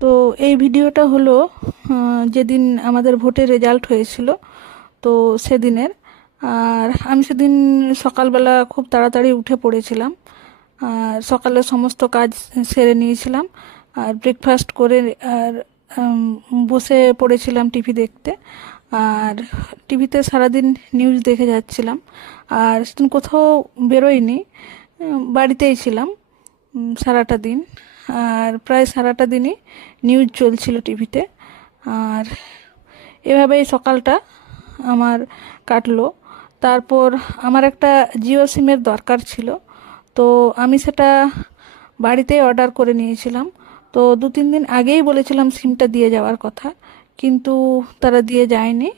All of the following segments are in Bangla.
তো এই ভিডিওটা হলো যেদিন আমাদের ভোটের রেজাল্ট হয়েছিল, তো সেদিনের। আর আমি সেদিন সকালবেলা খুব তাড়াতাড়ি উঠে পড়েছিলাম, আর সকালে সমস্ত কাজ সেরে নিয়েছিলাম, আর ব্রেকফাস্ট করে আর বসে পড়েছিলাম টিভি দেখতে। আর টিভিতে সারাদিন নিউজ দেখে যাচ্ছিলাম। আর সেদিন কোথাও বেরোইনি, বাড়িতেই ছিলাম সারাটা দিন। আর প্রায় সারাটা দিনই নিউজ চলছিল টিভিতে। আর এভাবেই সকালটা আমার কাটলো। তারপর আমার একটা জিও সিমের দরকার ছিল, তো আমি সেটা বাড়িতেই অর্ডার করে নিয়েছিলাম। তো 2-3 দিন আগেই বলেছিলাম সিমটা দিয়ে যাওয়ার কথা, কিন্তু তারা দিয়ে যায়নি।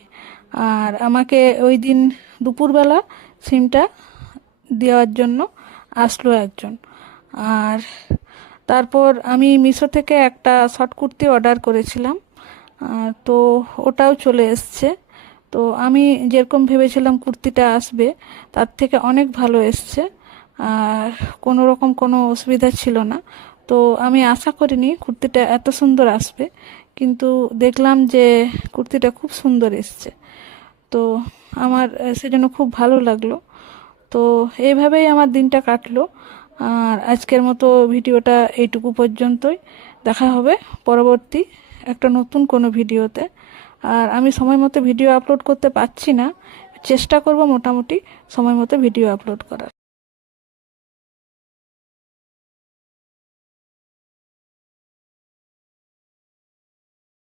আর আমাকে ওই দিন দুপুরবেলা সিমটা দেওয়ার জন্য আসলো একজন। আর তারপর আমি মিশো থেকে একটা শর্ট কুর্তি অর্ডার করেছিলাম, তো ওটাও চলে এসছে। তো আমি যেরকম ভেবেছিলাম কুর্তিটা আসবে, তার থেকে অনেক ভালো এসছে। আর কোনো রকম কোনো অসুবিধা ছিল না। তো আমি আশা করিনি কুর্তিটা এত সুন্দর আসবে, কিন্তু দেখলাম যে কুর্তিটা খুব সুন্দর এসছে। তো আমার সেজন্য খুব ভালো লাগলো। তো এইভাবেই আমার দিনটা কাটলো। আর আজকের মতো ভিডিওটা এইটুকু পর্যন্তই। দেখা হবে পরবর্তী একটা নতুন কোনো ভিডিওতে। আর আমি সময় মতো ভিডিও আপলোড করতে পারছি না, চেষ্টা করব মোটামুটি সময় মতো ভিডিও আপলোড করার।